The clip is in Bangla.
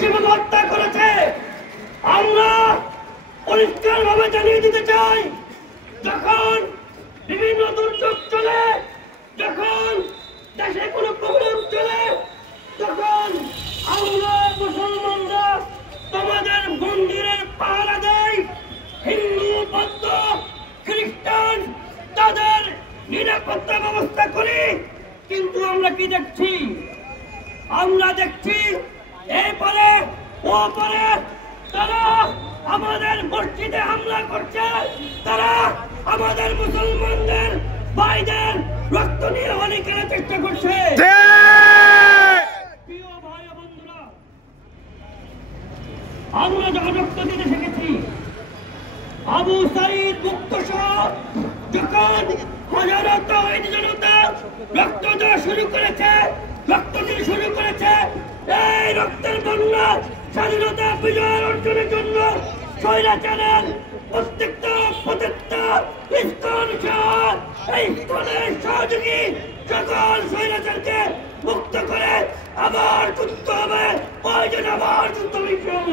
নৃশংসভাবে হত্যা করেছে। আমরা পরিষ্কারভাবে জানিয়ে দিতে চাই, যখন বিভিন্ন দুর্যোগ চলে, যখন দেশে কোনো প্রবলেম চলে, তখন আমরা মুসলমানরা তোমাদের মন্দিরের পাহারা দেই। হিন্দু, বৌদ্ধ, খ্রিস্টান তাদের নিরাপত্তা ব্যবস্থা করি। কিন্তু আমরা কি দেখছি? আমরা দেখছি এরপরে ওপরে তারা আমাদের মসজিদে হামলা করছে, তারা আমাদের মুসলমানদের ভাইদের রক্ত নিয়ে হলি করার চেষ্টা করছে। প্রিয় ভাই ও বন্ধুরা, আমরা যখন রক্ত দিতে শিখেছি, আবু সাঈদ মুক্ত সহ যখন হাজারো তাওহীদ জনতা রক্ত দেওয়া শুরু করেছে, রক্ত দিতে শুরু করেছে, এই রক্তের বন্যা স্বাধীনতা বিজয় অর্জনের জন্য স্বৈরাচারের প্রত্যেকটা ইসকন সহ এই ইসকনের সহযোগী সকল স্বৈরাচারকে মুক্ত করে আবার যুদ্ধ হবে, প্রয়োজন আবার যুদ্ধ বিগ্রহ।